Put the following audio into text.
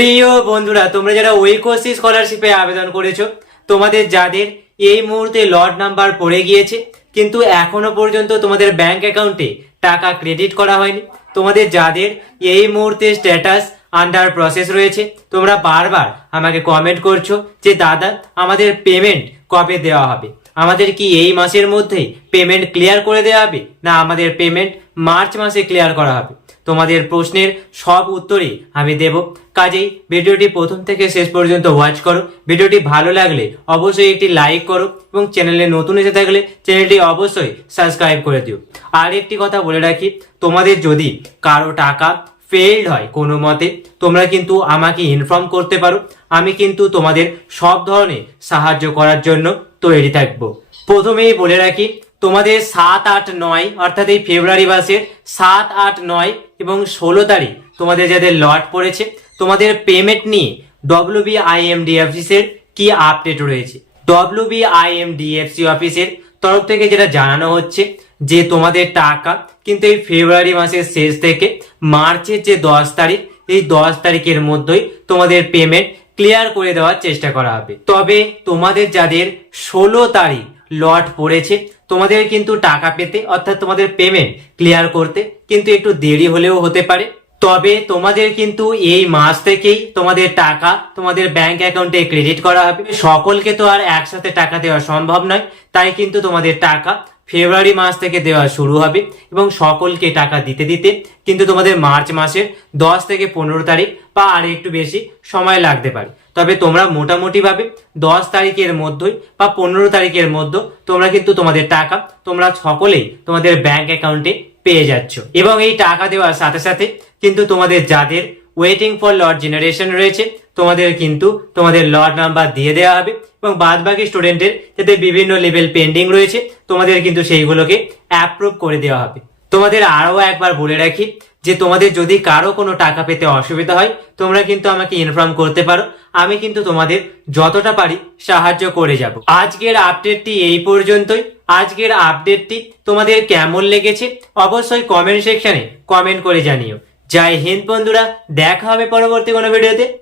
প্রিয় বন্ধুরা, তোমরা যারা ঐকশ্রী স্কলারশিপে আবেদন করেছো, তোমাদের যাদের এই মুহূর্তে লট নাম্বার পড়ে গিয়েছে কিন্তু এখনো পর্যন্ত তোমাদের ব্যাংক অ্যাকাউন্টে টাকা ক্রেডিট করা হয়নি, তোমাদের যাদের এই মুহূর্তে স্ট্যাটাস আন্ডার প্রসেস রয়েছে, তোমরা বারবার আমাকে কমেন্ট করছো যে দাদা আমাদের পেমেন্ট কবে দেওয়া হবে, আমাদের কি এই মাসের মধ্যেই পেমেন্ট ক্লিয়ার করে দেওয়া হবে না আমাদের পেমেন্ট মার্চ মাসে ক্লিয়ার করা হবে। তোমাদের প্রশ্নের সব উত্তরই আমি দেব, কাজেই ভিডিওটি প্রথম থেকে শেষ পর্যন্ত ওয়াচ করো। ভিডিওটি ভালো লাগলে অবশ্যই একটি লাইক করো এবং চ্যানেলে নতুন এসে থাকলে চ্যানেলটি অবশ্যই সাবস্ক্রাইব করে দিও। আর একটি কথা বলে রাখি, তোমাদের যদি কারো টাকা ফেইল্ড হয় কোনো মতে, তোমরা কিন্তু আমাকে ইনফর্ম করতে পারো, আমি কিন্তু তোমাদের সব ধরনের সাহায্য করার জন্য তৈরি থাকবো। প্রথমেই বলে রাখি, তোমাদের 7, 8, 9 অর্থাৎ এই ফেব্রুয়ারি মাসের 7, 8, 9 এবং 16 তারিখ তোমাদের যাদের লট পড়েছে, তোমাদের পেমেন্ট নিয়ে WBIMDFC এর কি আপডেট রয়েছে। WBIMDFC অফিসের তরফ থেকে যেটা জানানো হচ্ছে যে তোমাদের টাকা কিন্তু এই ফেব্রুয়ারি মাসের শেষ থেকে মার্চের যে 10 তারিখ, এই 10 তারিখের মধ্যেই তোমাদের পেমেন্ট ক্লিয়ার করে দেওয়ার চেষ্টা করা হবে। তবে তোমাদের যাদের 16 তারিখ লট পড়েছে, তোমাদের কিন্তু টাকা পেতে অর্থাৎ তোমাদের পেমেন্ট ক্লিয়ার করতে কিন্তু একটু দেরি হলেও হতে পারে। তবে তোমাদের কিন্তু এই মাস থেকেই তোমাদের টাকা তোমাদের ব্যাংক অ্যাকাউন্টে ক্রেডিট করা হবে। সকলকে তো আর একসাথে টাকা দেওয়া সম্ভব নয়, তাই কিন্তু তোমাদের টাকা ফেব্রুয়ারি মাস থেকে দেওয়া শুরু হবে এবং সকলকে টাকা দিতে দিতে কিন্তু তোমাদের মার্চ মাসের 10 থেকে 15 তারিখ বা আর একটু বেশি সময় লাগতে পারে। তবে তোমরা মোটামুটি ভাবে 10 তারিখের মধ্যেই বা 15 তারিখের মধ্যে তোমরা কিন্তু তোমাদের টাকা তোমরা সকলেই তোমাদের ব্যাংক অ্যাকাউন্টে পেয়ে যাচ্ছ। এবং এই টাকা দেওয়ার সাথে সাথে কিন্তু তোমাদের যাদের ওয়েটিং ফর লট জেনারেশন রয়েছে, তোমাদের কিন্তু তোমাদের লট নাম্বার দিয়ে দেওয়া হবে এবং বাদ বাকি স্টুডেন্টের যাদের বিভিন্ন লেভেল পেন্ডিং রয়েছে, তোমাদের কিন্তু সেইগুলোকে অ্যাপ্রুভ করে দেওয়া হবে। তোমাদের আরো একবার বলে রাখি যে তোমাদের যদি কারো কোনো টাকা পেতে অসুবিধা হয়, তোমরা কিন্তু আমাকে ইনফর্ম করতে পারো, আমি কিন্তু তোমাদের যতটা পারি সাহায্য করে যাব। আজকের আপডেটটি এই পর্যন্তই। আজকের আপডেটটি তোমাদের কেমন লেগেছে অবশ্যই কমেন্ট সেকশনে কমেন্ট করে জানিও। জয় হিন্দ বন্ধুরা, দেখা হবে পরবর্তী কোনো ভিডিওতে।